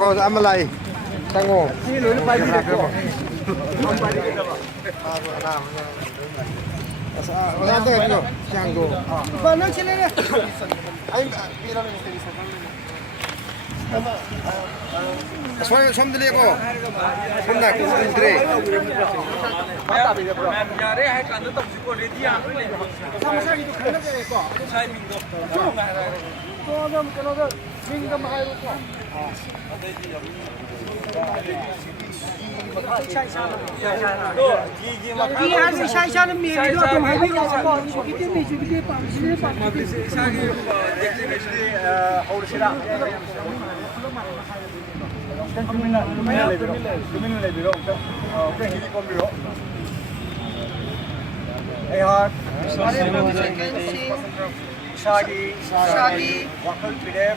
ก็ทำอะไรตั้งโง่som dile ko som na ko dire yare hai kan to ko re dia samsa gi to khana ke ko sai ming do to nam ko no ming ga mai ro ko sai sai na me do to hai bi ko ko ki me ju ki pa ji pa sai gi destination aur sira Kumin le biro okay hindi ko biro ayat Shagi Wakal Pire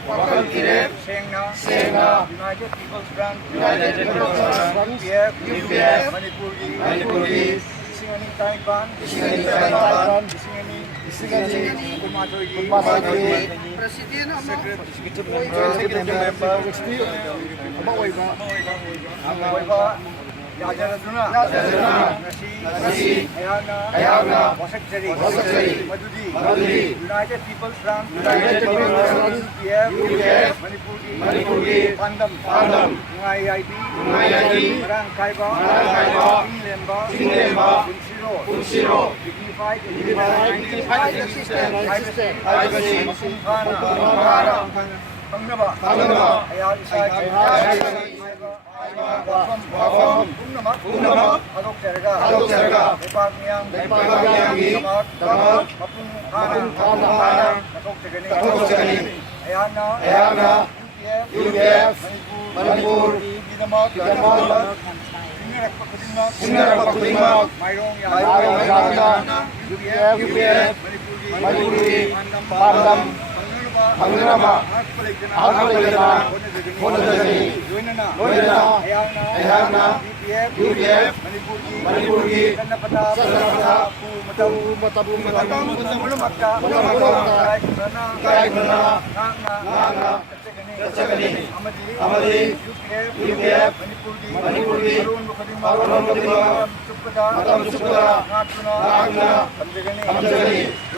Sengna United People's Front UPF Manipuri Singani Taipan Singani Kumajoy Presiden Executive Member Yajaruna Nasi Ayana Wasakjari Madudi United People's Front UPF Manipuri Pandam UIIP Marang Kaiba Lemba Unsiro Dignified Privacy Pangnaba Ayal Isai Pungnamak Alok Serga Depak Niang Mapung Kana Katok Segani Ayana UPF Manipur Didamak Singarak Kutingmak Mayrong UPF Manipuri Pandam Pangnama Alkolekana Honadani Loinana Ayana UPF Manipuri Sanapata Matabum Mulamakka Nana Amadi UPF Manipuri Marun Mukadimma Matam Suppada Natuna Panjagani